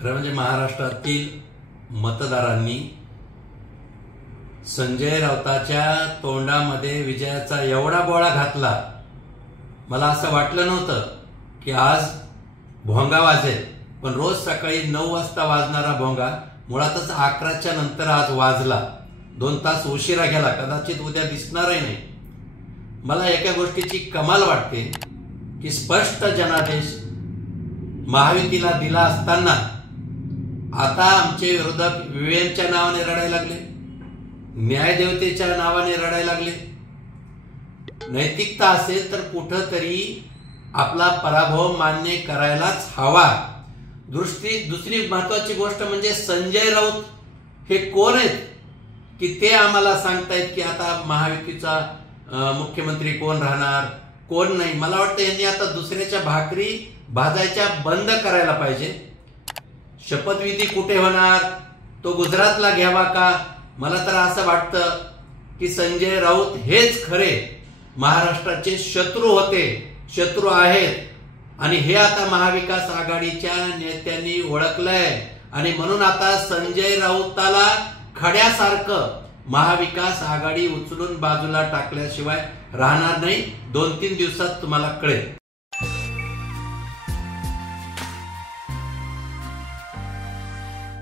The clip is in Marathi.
खरं म्हणजे महाराष्ट्रातील मतदारांनी संजय राऊताच्या तोंडामध्ये विजयाचा एवढा बोळा घातला, मला असं वाटलं नव्हतं की आज भोंगा वाजेल. पण रोज सकाळी 9 वाजता वाजणारा भोंगा मुळातच 11च्या नंतर आज वाजला. 2 तास उशिरा गेला, कदाचित उद्या दिसणारही नाही. मला एका गोष्टीची कमाल वाटते की स्पष्ट जनादेश महायुतीला दिला असताना आता आमचे विरोधक विवेकच्या नावाने रडायला लागले, न्यायदेवतेच्या नावाने रडायला लागले. नैतिकता असेल तर कुठंतरी आपला पराभव मान्य करायलाच हवा. दुसरी महत्वाची गोष्ट म्हणजे संजय राऊत हे कोण आहेत की ते आम्हाला सांगतायत की आता महायुतीचा मुख्यमंत्री कोण राहणार कोण नाही. मला वाटतं यांनी आता दुसऱ्याच्या भाकरी भाजायच्या बंद करायला पाहिजे. शपथविधी कुठे होणार, तो गुजरातला घ्यावा का? मला तर असं वाटतं की संजय राऊत हेच खरे महाराष्ट्राचे शत्रू होते, शत्रू आहेत. आणि हे आता महाविकास आघाडीच्या नेत्यांनी ओळखलंय आणि म्हणून आता संजय राऊताला खड्यासारखं महाविकास आघाडी उचलून बाजूला टाकल्याशिवाय राहणार नाही. 2-3 दिवसात तुम्हाला कळेल.